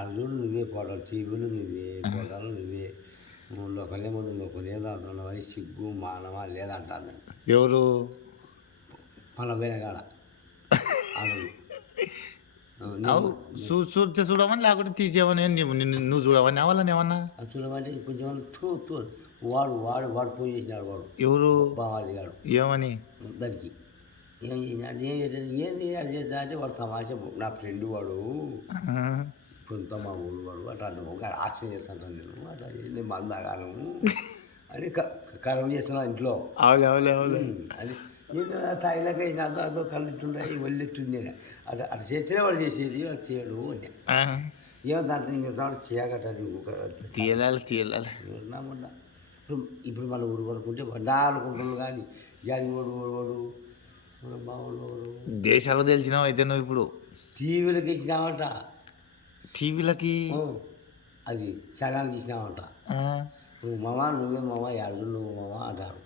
అర్జునుడు నువ్వే పొడలు టీవీలు నువ్వే పొడలు నువ్వే లోకలే ముందు లోకలే దాని సిగ్గు మానవా లేదంటాను నేను ఎవరు మన కాడ చూస్తే చూడమని లేకుంటే తీసేవని నువ్వు చూడవని వాళ్ళని ఏమన్నా చూడమంటే కొంచెం తూ వాడు వాడు వాడు పూజ చేసినాడు వాడు ఎవరు బావాజీ గారు ఏమని దానికి ఏం చేసినాడు ఏం చేయాలి చేస్తా అంటే వాడు తమాషా నా ఫ్రెండ్ వాడు సొంత మా ఊరు వాడు అట్లా ఆక్షన్ చేస్తాను నేను అట్లా నేను మందాగాను అని కరం చేస్తున్నా ఇంట్లో అవులే అవులే అవులే అది నేను తాయిలాగా అదో కళ్ళిట్టుండే ఒళ్ళెట్టుండే అటు అటు చేసినా వాడు చేసేది వాడు చేయడు అని ఏమో దాంట్లో నేను చేయగట తీయాలి తీయాలి ఇప్పుడు మన ఊరు కొనుక్కుంటే నాలుగుంటున్నాడు కానీ జాడి ఓడు మన బావుడు దేశాలకు తెలిసినావు అయితే నువ్వు ఇప్పుడు టీవీలకు ఇచ్చినామంట టీవీలకి అది ఛానల్ ఇచ్చినామంట నువ్వు మామ నువ్వే మామ ఎడు నువ్వు మామ అంటారు